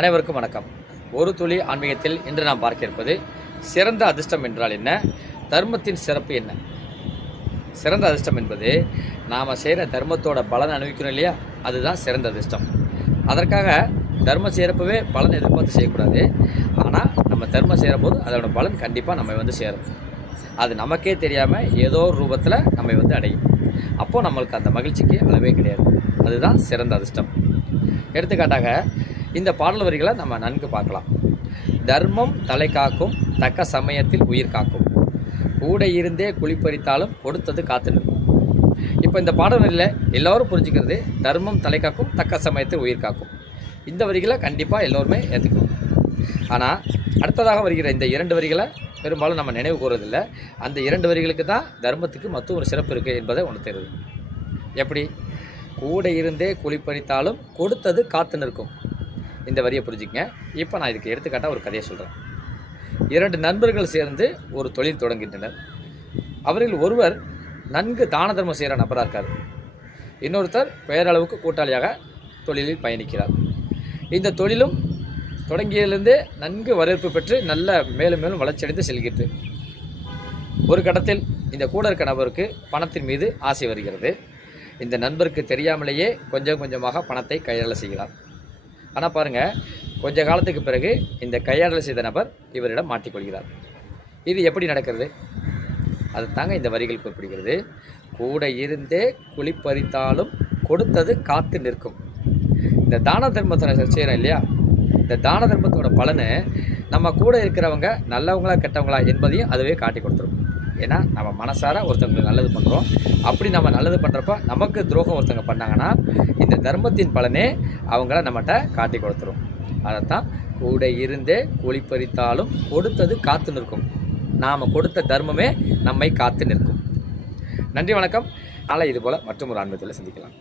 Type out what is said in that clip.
அனைவருக்கும் வணக்கம். ஒரு துளி ஆன்மீகத்தில் இன்று நாம் பார்க்க இருப்பது சிறந்த அதிர்ஷ்டம் என்றால் என்ன, தர்மத்தின் சிறப்பு என்ன. சிறந்த அதிர்ஷ்டம் என்பது நாம் செய்கிற தர்மத்தோட பலன் அனுபவிக்கணும் இல்லையா, அதுதான் சிறந்த அதிர்ஷ்டம். அதற்காக தர்மம் செய்கிறப்பவே பலன் எதிர்பார்த்து செய்யக்கூடாது. ஆனால் நம்ம தர்மம் செய்கிற போது அதோட பலன் கண்டிப்பாக நம்ம சேரும். அது நமக்கே தெரியாமல் ஏதோ ஒரு ரூபத்தில் நம்ம அடையும். அப்போது நம்மளுக்கு அந்த மகிழ்ச்சிக்கு அளவே கிடையாது. அதுதான் சிறந்த அதிர்ஷ்டம். எடுத்துக்காட்டாக இந்த பாடல் வரிகளை நம்ம நன்கு பார்க்கலாம். தர்மம் தலை காக்கும், தக்க சமயத்தில் உயிர் காக்கும், கூட இருந்தே குளிப்பறித்தாலும் கொடுத்தது காத்து நிற்கும். இப்போ இந்த பாடல் வரியில் எல்லோரும் புரிஞ்சுக்கிறது தர்மம் தலை காக்கும், தக்க சமயத்தில் உயிர் காக்கும். இந்த வரிகளை கண்டிப்பாக எல்லோருமே ஏற்றுக்கணும். ஆனால் அடுத்ததாக வருகிற இந்த 2 வரிகளை பெரும்பாலும் நம்ம நினைவு கூறுறதில்லை. அந்த 2 வரிகளுக்கு தான் தர்மத்துக்கு மொத்தம் ஒரு சிறப்பு இருக்குது என்பதை உணர்த்துகிறது. எப்படி? கூட இருந்தே குளிப்பறித்தாலும் கொடுத்தது காத்து நிற்கும். இந்த வரியை புரிஞ்சுக்கங்க. இப்போ நான் இதுக்கு எடுத்துக்காட்டாக ஒரு கதையை சொல்கிறேன். 2 நண்பர்கள் சேர்ந்து ஒரு தொழில் தொடங்குகின்றனர். அவர்கள் ஒருவர் நன்கு தான தர்மம் செய்கிற நபராக இருக்கார். இன்னொருத்தர் பெயரளவுக்கு கூட்டாளியாக தொழிலில் பயணிக்கிறார். இந்த தொழிலும் தொடங்கியதிலிருந்தே நன்கு வரவேற்பு பெற்று நல்ல மேலும் மேலும் வளர்ச்சியடைந்து செல்கிறது. ஒரு கட்டத்தில் இந்த கூட இருக்க நபருக்கு பணத்தின் மீது ஆசை வருகிறது. இந்த நண்பருக்கு தெரியாமலேயே கொஞ்சம் கொஞ்சமாக பணத்தை கையாள செய்கிறார். ஆனால் பாருங்கள், கொஞ்ச காலத்துக்கு பிறகு இந்த கையாடல் செய்த நபர் இவரிடம் மாட்டிக்கொள்கிறார். இது எப்படி நடக்கிறது? அது தாங்க இந்த வரிகள் குறிப்பிடுகிறது. கூட இருந்தே குளிப்பறித்தாலும் கொடுத்தது காத்து நிற்கும். இந்த தான தர்மத்தை செய்கிறோம் இல்லையா, இந்த தான தர்மத்தோட பலனை நம்ம கூட இருக்கிறவங்க நல்லவங்களா கெட்டவங்களா என்பதையும் அதுவே காட்டி கொடுத்துரும். ஏன்னா நம்ம மனசார ஒருத்தவங்களுக்கு நல்லது பண்ணுறோம். அப்படி நம்ம நல்லது பண்ணுறப்ப நமக்கு துரோகம் ஒருத்தவங்க பண்ணாங்கன்னா இந்த தர்மத்தின் பலனே அவங்கள நம்மகிட்ட காட்டி கொடுத்துரும். அதைத்தான் கூட இருந்தே குளிப்பறித்தாலும் கொடுத்தது காத்து நிற்கும். நாம் கொடுத்த தர்மமே நம்மை காத்து நிற்கும். நன்றி, வணக்கம். நாளை இதுபோல் மற்றும் ஒரு ஆன்மீகத்தில் சந்திக்கலாம்.